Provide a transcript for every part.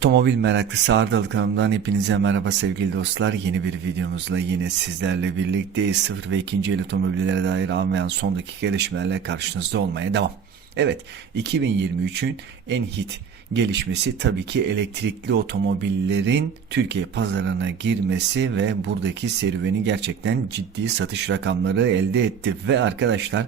Otomobil meraklısı Ardalı kanalımdan hepinize merhaba sevgili dostlar. Yeni bir videomuzla yine sizlerle birlikteyiz. Sıfır ve ikinci el otomobillere dair almayan son dakika gelişmelerle karşınızda olmaya devam. Evet 2023'ün en hit gelişmesi tabii ki elektrikli otomobillerin Türkiye pazarına girmesi ve buradaki serüveni gerçekten ciddi satış rakamları elde etti. Ve arkadaşlar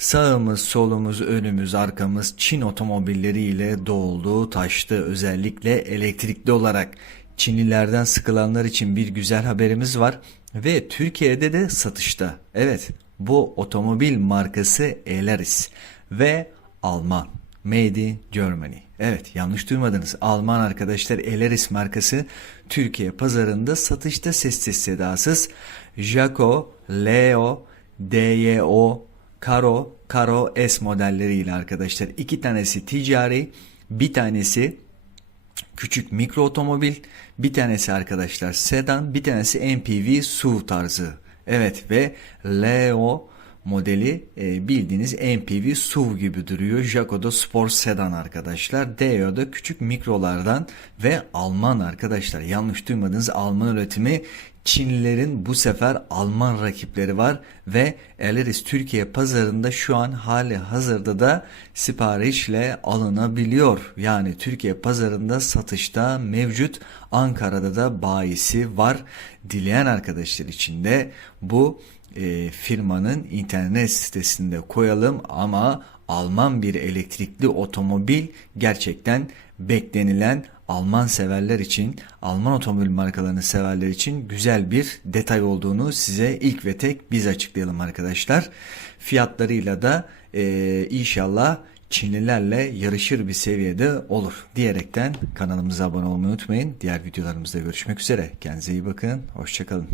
Sağımız, solumuz, önümüz, arkamız Çin otomobilleriyle doldu, taştı. Özellikle elektrikli olarak Çinlilerden sıkılanlar için bir güzel haberimiz var ve Türkiye'de de satışta. Evet, bu otomobil markası Elaris ve Alman. Made in Germany. Evet yanlış duymadınız. Alman arkadaşlar Elaris markası Türkiye pazarında satışta sessiz sedasız. Jaco, Leo, DYO, Karo, Karo S modelleriyle arkadaşlar. iki tanesi ticari, bir tanesi küçük mikro otomobil, bir tanesi arkadaşlar sedan, bir tanesi MPV SUV tarzı. Evet ve Leo modeli e, bildiğiniz MPV SUV gibi duruyor. Jaco'da spor sedan arkadaşlar. Deo'da küçük mikrolardan ve Alman arkadaşlar. Yanlış duymadınız Alman üretimi Çinlilerin bu sefer Alman rakipleri var ve Elaris Türkiye pazarında şu an hali hazırda da siparişle alınabiliyor. Yani Türkiye pazarında satışta mevcut. Ankara'da da bayisi var. Dileyen arkadaşlar için de bu e, firmanın internet sitesinde koyalım ama Alman bir elektrikli otomobil gerçekten beklenilen Alman severler için, Alman otomobil markalarını severler için güzel bir detay olduğunu size ilk ve tek biz açıklayalım arkadaşlar. Fiyatlarıyla da e, inşallah Çinlilerle yarışır bir seviyede olur diyerekten kanalımıza abone olmayı unutmayın. Diğer videolarımızda görüşmek üzere. Kendinize iyi bakın. Hoşçakalın.